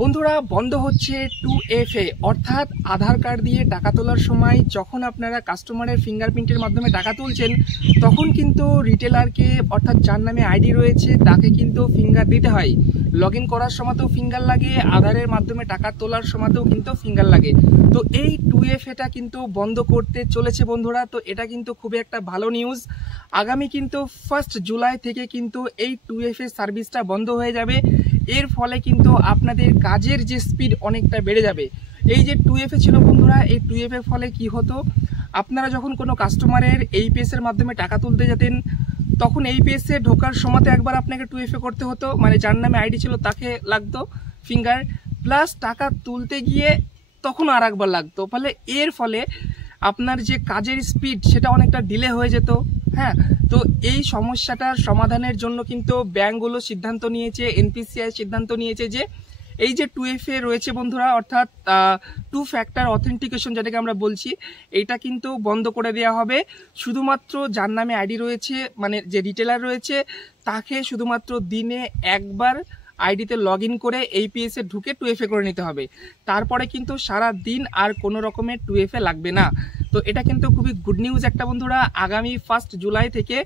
বন্ধুরা বন্ধ হচ্ছে 2FA অর্থাৎ আধার কার্ড দিয়ে টাকা তোলার সময় যখন আপনারা কাস্টমারের ফিঙ্গারপ্রিন্টের মাধ্যমে টাকা তুলছেন তখন কিন্তু রিটেলারকে অর্থাৎ যার নামে আইডি রয়েছে তাকে কিন্তু ফিঙ্গার দিতে হয়। লগ ইন করার সময়তেও ফিঙ্গার লাগে, আধারের মাধ্যমে টাকা তোলার সময়তেও কিন্তু ফিঙ্গার লাগে। তো এই 2FAটা কিন্তু বন্ধ করতে চলেছে বন্ধুরা। তো এটা কিন্তু খুবই একটা ভালো নিউজ। আগামী কিন্তু 1 জুলাই থেকে কিন্তু এই 2FA সার্ভিসটা বন্ধ হয়ে যাবে। এর ফলে কিন্তু আপনাদের কাজের যে স্পিড অনেকটা বেড়ে যাবে। এই যে 2FA ছিল বন্ধুরা, এই 2FA এর ফলে কি হতো, আপনারা যখন কোনো কাস্টমারের APS এর মাধ্যমে টাকা তুলতে যেতেন তখন APS এ ঢোকার সময়তে একবার আপনাকে 2FA করতে হতো, মানে যার নামে আইডি ছিল তাকে লাগতো ফিঙ্গার, প্লাস টাকা তুলতে গিয়ে তখন আর একবার লাগতো। ফলে এর ফলে আপনার যে কাজের স্পিড সেটা অনেকটা ডিলে হয়ে যেত। হ্যাঁ, তো এই সমস্যাটার সমাধানের জন্য কিন্তু ব্যাংকগুলো সিদ্ধান্ত নিয়েছে, NPCI সিদ্ধান্ত নিয়েছে যে এই যে 2FA রয়েছে বন্ধুরা, অর্থাৎ 2 ফ্যাক্টর অথেন্টিকেশন যেটাকে আমরা বলছি, এইটা কিন্তু বন্ধ করে দেওয়া হবে। শুধুমাত্র যার নামে আইডি রয়েছে, মানে যে রিটেলার রয়েছে, তাকে শুধুমাত্র দিনে একবার আইডিতে লগ ইন করে APS এ ঢুকে 2FA করে নিতে হবে। তারপরে কিন্তু সারা দিন আর কোনো রকমের 2FA লাগবে না। তো এটা কিন্তু খুবই গুড নিউজ একটা বন্ধুরা। আগামী 1 জুলাই থেকে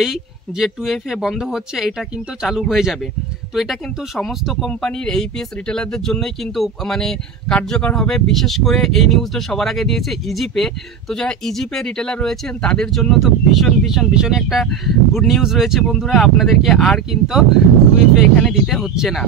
এই যে 2FA বন্ধ হচ্ছে এটা কিন্তু চালু হয়ে যাবে। তো এটা কিন্তু সমস্ত কোম্পানির APS রিটেলারদের জন্যই কিন্তু মানে কার্যকর হবে। বিশেষ করে এই নিউজটা সবার আগে দিয়েছে ইজিপে। তো যারা ইজিপে রিটেলার রয়েছেন তাদের জন্য তো ভীষণ একটা গুড নিউজ রয়েছে বন্ধুরা। আপনাদেরকে আর কিন্তু 2FA এখানে দিতে হচ্ছে না।